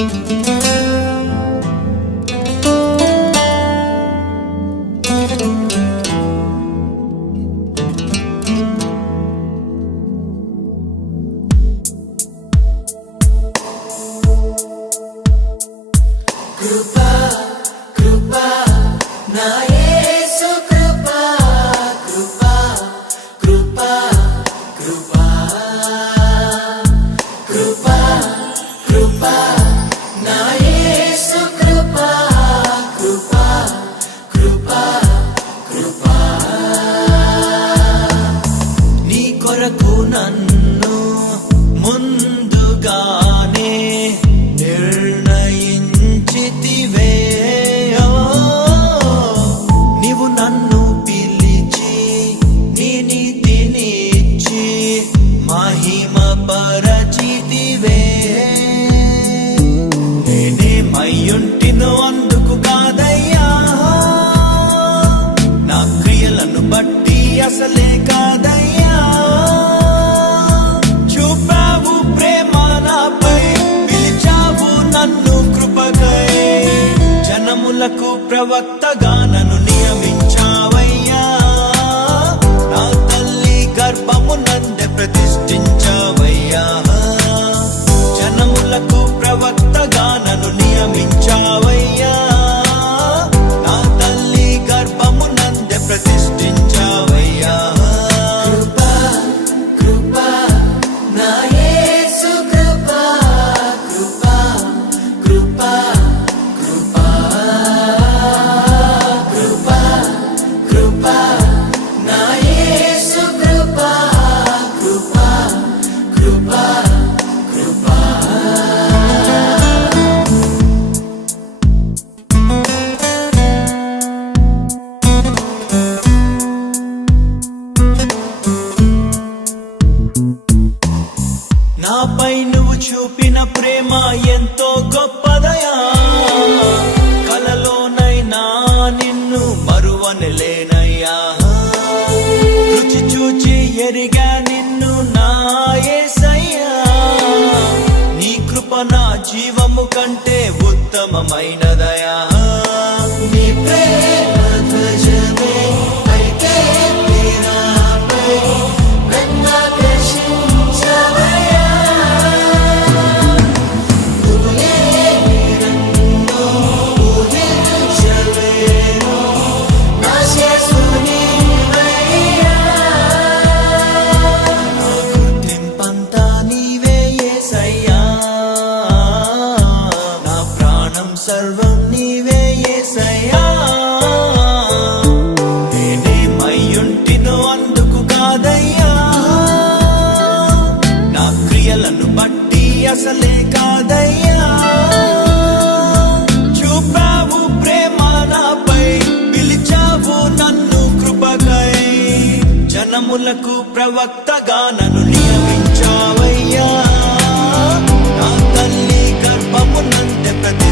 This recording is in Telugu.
నీ నన్ను ముందుగానే నిర్ణయించితివే. నీవు నన్ను పిలిచి నీ నీతినిచ్చి మహిమ పరచితివే నేనేమయ్యుంటినో అందుకు కాదయ్యా. నా క్రియలను బట్టి అసలే కాదా ప్రవక్తగా నన్ను నియమించా ఎరిగా నిన్ను నా నీ కృప నా జీవము కంటే ఉత్తమమైనదయా నీ ప్రేమ ప్రాణం సర్వం నీవే ఏసయ్యా నేనేమయ్యుంటినో అందుకు కాదయ్యా. నా క్రియలను బట్టి అసలే కాదయ్యా. చూపావు ప్రేమ నాపై పిలిచావు నన్ను జనములకు ప్రవక్తగా నన్ను నియమించావయ్యా. నా తల్లి గర్భమునంత ప్రతి